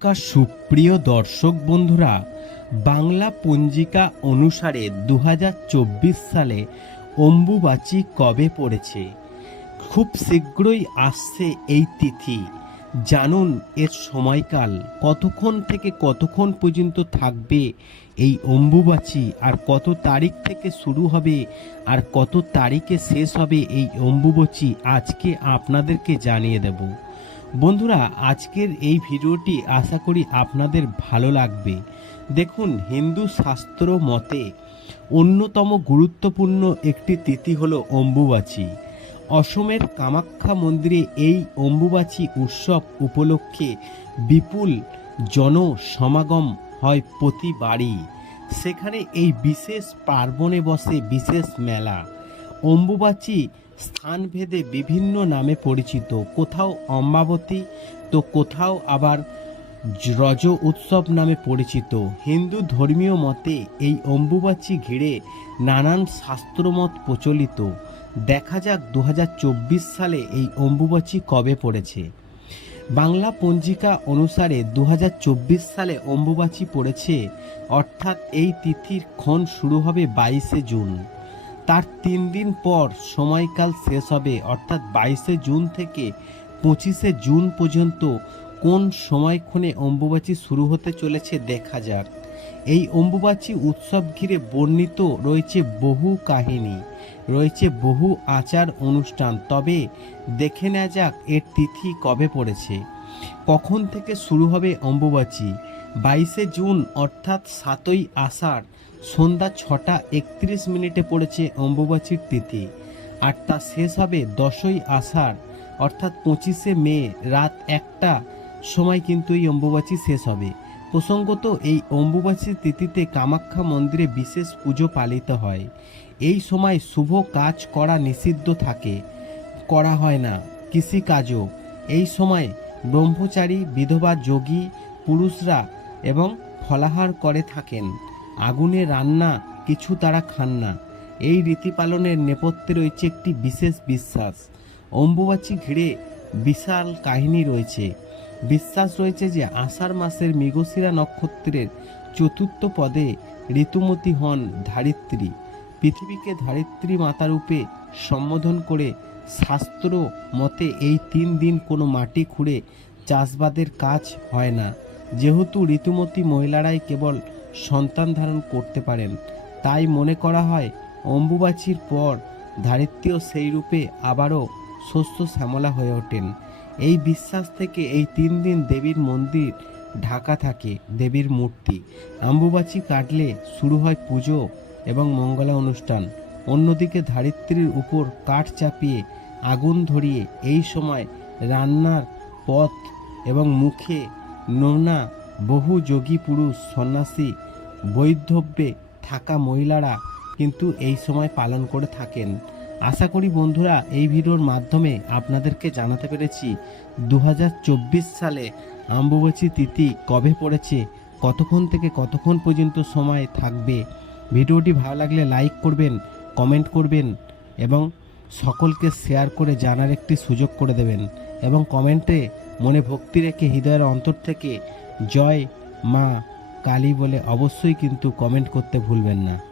নমস্কার সুপ্রিয় দর্শক বন্ধুরা, বাংলা পঞ্জিকা অনুসারে দু হাজার চব্বিশ সালে অম্বুবাচী কবে পড়েছে? খুব শীঘ্রই আসছে এই তিথি। জানুন এর সময়কাল, কতক্ষণ থেকে কতক্ষণ পর্যন্ত থাকবে এই অম্বুবাচী, আর কত তারিখ থেকে শুরু হবে, আর কত তারিখে শেষ হবে এই অম্বুবাচী, আজকে আপনাদেরকে জানিয়ে দেব। বন্ধুরা, আজকের এই ভিডিওটি আশা করি আপনাদের ভালো লাগবে। দেখুন, হিন্দু শাস্ত্র মতে অন্যতম গুরুত্বপূর্ণ একটি তিথি হল অম্বুবাচী। অসমের কামাখ্যা মন্দিরে এই অম্বুবাচী উৎসব উপলক্ষে বিপুল জনসমাগম হয় প্রতিবারই সেখানে এই বিশেষ পার্বণে বসে বিশেষ মেলা। অম্বুবাচী স্থানভেদে বিভিন্ন নামে পরিচিত। কোথাও অম্বাবতী, তো কোথাও আবার রজ উৎসব নামে পরিচিত। হিন্দু ধর্মীয় মতে এই অম্বুবাচী ঘিরে নানান শাস্ত্রমত প্রচলিত। দেখা যাক দু হাজার চব্বিশ সালে এই অম্বুবাচী কবে পড়েছে। বাংলা পঞ্জিকা অনুসারে দু হাজার চব্বিশ সালে অম্বুবাচী পড়েছে, অর্থাৎ এই তিথির ক্ষণ শুরু হবে বাইশে জুন। তার তিন দিন পর সময়কাল শেষ হবে, অর্থাৎ বাইশে জুন থেকে পঁচিশে জুন পর্যন্ত কোন সময়ক্ষণে অম্বুবাচী শুরু হতে চলেছে দেখা যাক। এই অম্বুবাচী উৎসব ঘিরে বর্ণিত রয়েছে বহু কাহিনী, রয়েছে বহু আচার অনুষ্ঠান, তবে দেখে নেওয়া যাক এর তিথি কবে পড়েছে। কখন থেকে শুরু হবে অম্বুবাচী? বাইশে জুন, অর্থাৎ সাতই আষাঢ়, সন্ধ্যা ছটা একত্রিশ মিনিটে পড়েছে অম্বুবাচীর তিথি। আর তা শেষ হবে দশই আষাঢ়, অর্থাৎ পঁচিশে মে, রাত একটা। সময় কিন্তু এই অম্বুবাচী শেষ হবে। প্রসঙ্গত এই অম্বুবাচী তিথিতে কামাখ্যা মন্দিরে বিশেষ পুজো পালিত হয়। এই সময় শুভ কাজ করা নিষিদ্ধ থাকে। করা হয় না। কৃষিকাজও। এই সময় ব্রহ্মচারী, বিধবা, যোগী, পুরুষরা এবং ফলাহার করে থাকেন। আগুনে রান্না কিছু তারা খান না। এই রীতি পালনের নেপথ্যে রয়েছে একটি বিশেষ বিশ্বাস। অম্বুবাচী ঘিরে বিশাল কাহিনী রয়েছে। বিশ্বাস রয়েছে যে আষাঢ় মাসের মৃগশিরা নক্ষত্রের চতুর্থ পদে ঋতুমতি হন ধারিত্রী। পৃথিবীকে ধারিত্রী মাতারূপে সম্বোধন করে শাস্ত্র মতে এই তিন দিন কোনো মাটি খুঁড়ে চাষবাদের কাজ হয় না। যেহেতু ঋতুমতী মহিলারাই কেবল সন্তান ধারণ করতে পারেন, তাই মনে করা হয় অম্বুবাচীর পর ধারিত্রীও সেই রূপে আবারও শস্য শ্যামলা হয়ে ওঠেন। এই বিশ্বাস থেকে এই তিন দিন দেবীর মন্দির ঢাকা থাকে, দেবীর মূর্তি। অম্বুবাচী কাটলে শুরু হয় পুজো এবং মঙ্গলা অনুষ্ঠান। অন্যদিকে ধারিত্রীর উপর কাঠ চাপিয়ে আগুন ধরিয়ে এই সময় রান্নার পথ এবং মুখে নোনা বহু যোগী পুরুষ, সন্ন্যাসী, বৈধব্যে থাকা মহিলারা কিন্তু এই সময় পালন করে থাকেন। আশা করি বন্ধুরা, এই ভিডিওর মাধ্যমে আপনাদেরকে জানাতে পেরেছি দু হাজার চব্বিশ সালে আম্বুবাচী তিথি কবে পড়েছে, কতক্ষণ থেকে কতক্ষণ পর্যন্ত সময় থাকবে। ভিডিওটি ভালো লাগলে লাইক করবেন, কমেন্ট করবেন এবং সকলকে শেয়ার করে জানার একটি সুযোগ করে দেবেন এবং কমেন্টে মনে ভক্তি রেখে হৃদয়ের অন্তর থেকে জয় মা কালী বলে অবশ্যই কিন্তু কমেন্ট করতে ভুলবেন না।